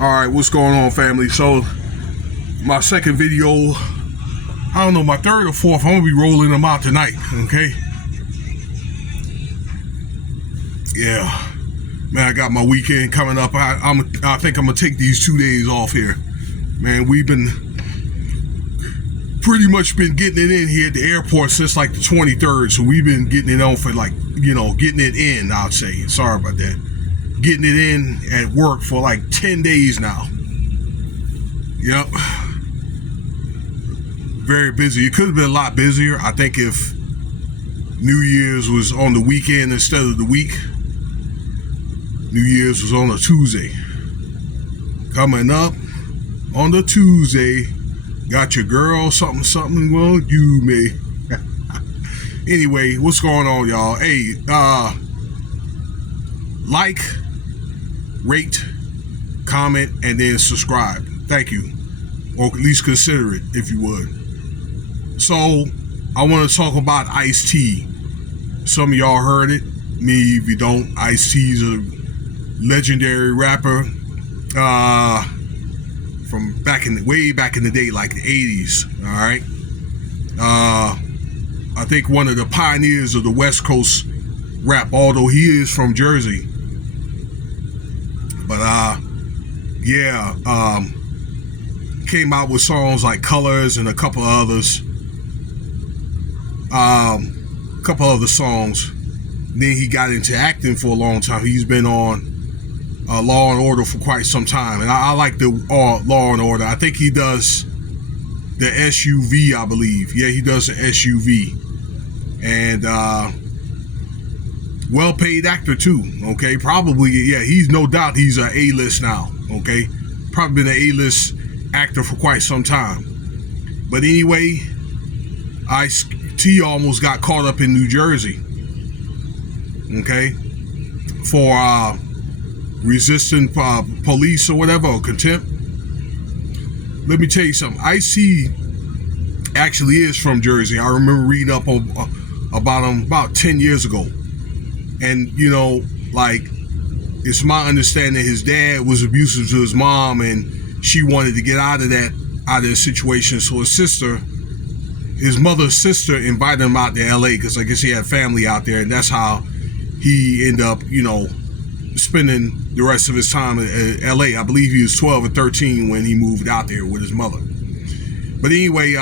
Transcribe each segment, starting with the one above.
Alright, what's going on, family? So, my second video, I don't know, my third or fourth, I'm gonna be rolling them out tonight, okay? Yeah. Man, I got my weekend coming up. I think I'm gonna take these 2 days off here. Man, we've been pretty much been getting it in here at the airport since like the 23rd. So we've been getting it on for like, getting it in, I'd say. Sorry about that. Getting it in at work for like 10 days now. Yep. Very busy. It could have been a lot busier. I think if New Year's was on the weekend instead of the week. New Year's was on a Tuesday. Coming up on the Tuesday, got your girl something, well, you may. Anyway, what's going on, y'all? Hey, like, rate, comment, and then subscribe. Thank you. Or at least consider it, if you would. So, I want to talk about Ice-T. Some of y'all heard it. Me, if you don't, Ice-T's a legendary rapper from way back in the day, like the 80s. All right. I think one of the pioneers of the West Coast rap, although he is from Jersey. But yeah, came out with songs like Colors and a couple of others. Couple other songs. Then he got into acting for a long time. He's been on Law and Order for quite some time, and I like the Law and Order. I think he does the SUV, I believe. Yeah, he does the SUV, and well-paid actor too. Okay, probably, yeah. He's no doubt he's an A-list now. Okay, probably been an A-list actor for quite some time. But anyway, Ice-T almost got caught up in New Jersey. Okay, for resisting police or whatever, or contempt. Let me tell you something. Ice-T actually is from Jersey. I remember reading up on about him about 10 years ago. And, like, it's my understanding his dad was abusive to his mom, and she wanted to get out of that situation. So his mother's sister invited him out to LA, because I guess he had family out there, and that's how he ended up, spending the rest of his time in LA. I believe he was 12 or 13 when he moved out there with his mother. But anyway,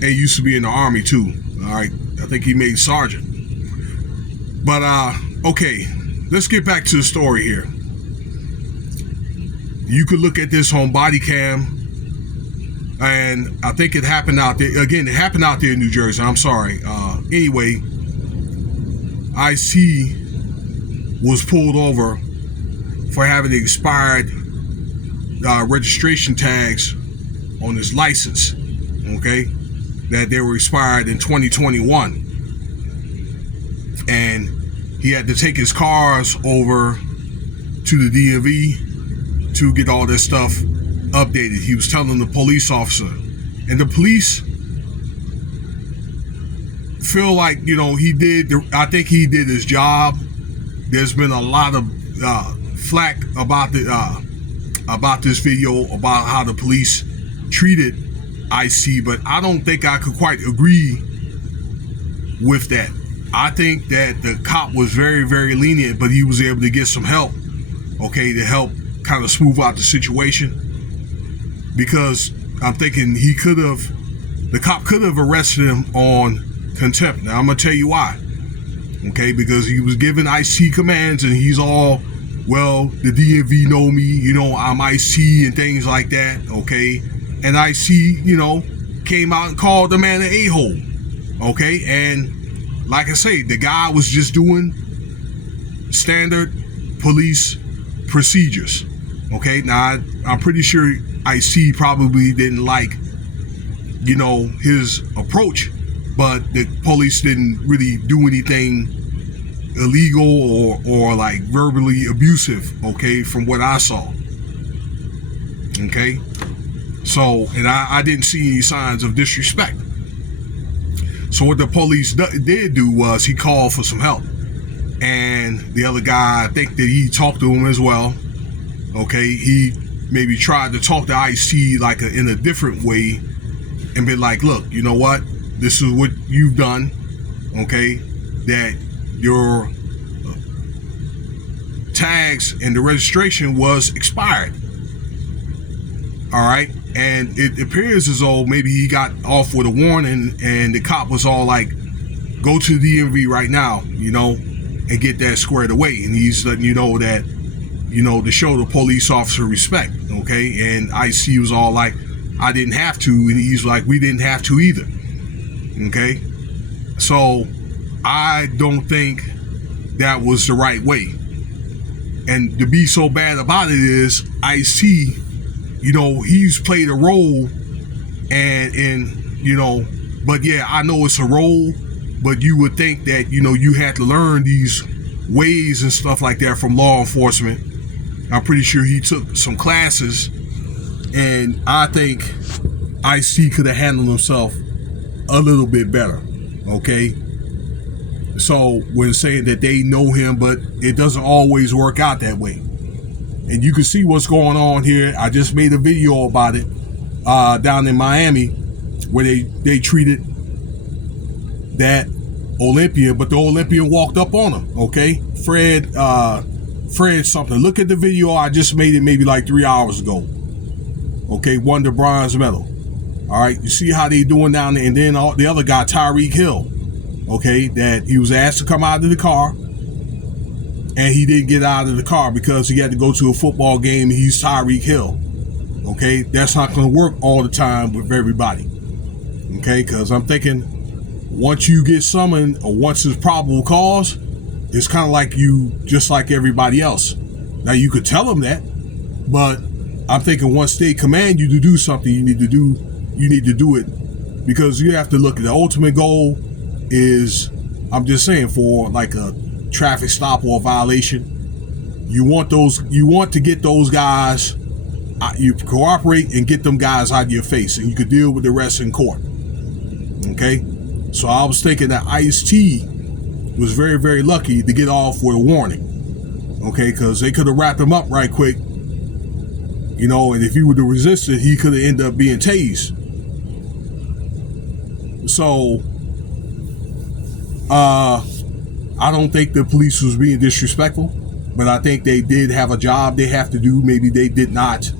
he used to be in the Army too. All right, I think he made sergeant. But okay, let's get back to the story here. You could look at this on body cam, and I think it happened out there. Again, it happened out there in New Jersey. I'm sorry. Anyway, Ice-T was pulled over for having expired registration tags on his license, okay, that they were expired in 2021. And he had to take his cars over to the DMV to get all this stuff updated. He was telling the police officer, and the police feel like, I think he did his job. There's been a lot of flack about this video, about how the police treated Ice-T, but I don't think I could quite agree with that. I think that the cop was very, very lenient, but he was able to get some help, okay, to help kind of smooth out the situation. Because I'm thinking the cop could have arrested him on contempt. Now I'm gonna tell you why. Okay, because he was giving Ice-T commands, and he's all, well, the DMV know me, I'm Ice-T and things like that, okay? And Ice-T, came out and called the man an a-hole, okay? And like I say, the guy was just doing standard police procedures, okay? Now, I'm pretty sure Ice-T probably didn't like, his approach, but the police didn't really do anything illegal or like verbally abusive, okay, from what I saw. Okay, so, and I didn't see any signs of disrespect. So what the police did do was he called for some help, and the other guy, I think that he talked to him as well, Okay, he maybe tried to talk to Ice-T like in a different way and be like, look, you know what? This is what you've done. Okay, that your tags and the registration was expired. All right, and it appears as though maybe he got off with a warning, and the cop was all like, go to the DMV right now, you know, and get that squared away. And he's letting you know that, you know, to show the police officer respect. Okay, and Ice-T was all like, I didn't have to, and he's like, we didn't have to either. Okay, so I don't think that was the right way. And to be so bad about it is Ice-T, you know, he's played a role, and you know, but yeah, I know it's a role, but you would think that, you know, you had to learn these ways and stuff like that from law enforcement. I'm pretty sure he took some classes, and I think Ice-T could have handled himself a little bit better. Okay, so we're saying that they know him, but it doesn't always work out that way. And you can see what's going on here. I just made a video about it down in Miami, where they treated that Olympian, but the Olympian walked up on him. Okay, Fred something. Look at the video. I just made it maybe like 3 hours ago. Okay, won the bronze medal. All right, you see how they doing down there. And then the other guy, Tyreek Hill, okay, that he was asked to come out of the car, and he didn't get out of the car because he had to go to a football game, and he's Tyreek Hill. Okay, that's not going to work all the time with everybody. Okay, because I'm thinking once you get summoned or once it's probable cause, it's kind of like you, just like everybody else. Now you could tell them that, but I'm thinking once they command you to do something, you need to do it, because you have to look at the ultimate goal is, I'm just saying, for like a traffic stop or a violation, you want to get those guys, you cooperate and get them guys out of your face, and you could deal with the rest in court. Okay, so I was thinking that Ice-T was very, very lucky to get off with a warning. Okay, because they could have wrapped him up right quick, you know, and if he would have resisted, he could have ended up being tased. So I don't think the police was being disrespectful, but I think they did have a job they have to do. Maybe they did not.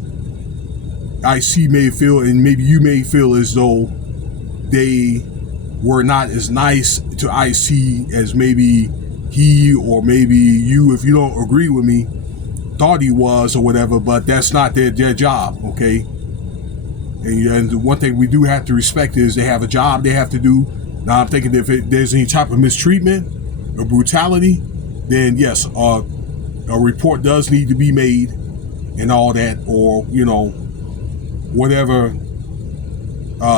Ice-T may feel, and maybe you may feel as though they were not as nice to Ice-T as maybe he, or maybe you, if you don't agree with me, thought he was or whatever, but that's not their job, okay? And the one thing we do have to respect is they have a job they have to do. Now I'm thinking if there's any type of mistreatment or brutality, then yes, a report does need to be made and all that, or, you know, whatever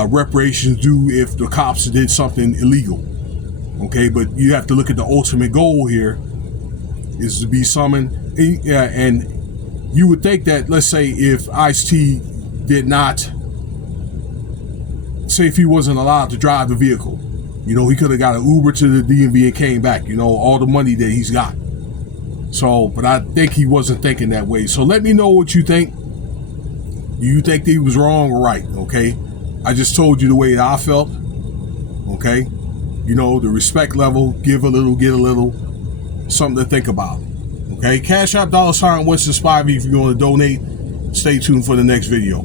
reparations do if the cops did something illegal. Okay, but you have to look at the ultimate goal here is to be summoned. And you would think that, let's say if Ice-T did not, say if he wasn't allowed to drive the vehicle, you know, he could have got an Uber to the DMV and came back, you know, all the money that he's got. So, but I think he wasn't thinking that way. So let me know what you think. Do you think that he was wrong or right? Okay, I just told you the way that I felt. Okay, you know, the respect level, give a little, get a little, something to think about. Okay, Cash App $Winston Spivey if you want to donate. Stay tuned for the next video.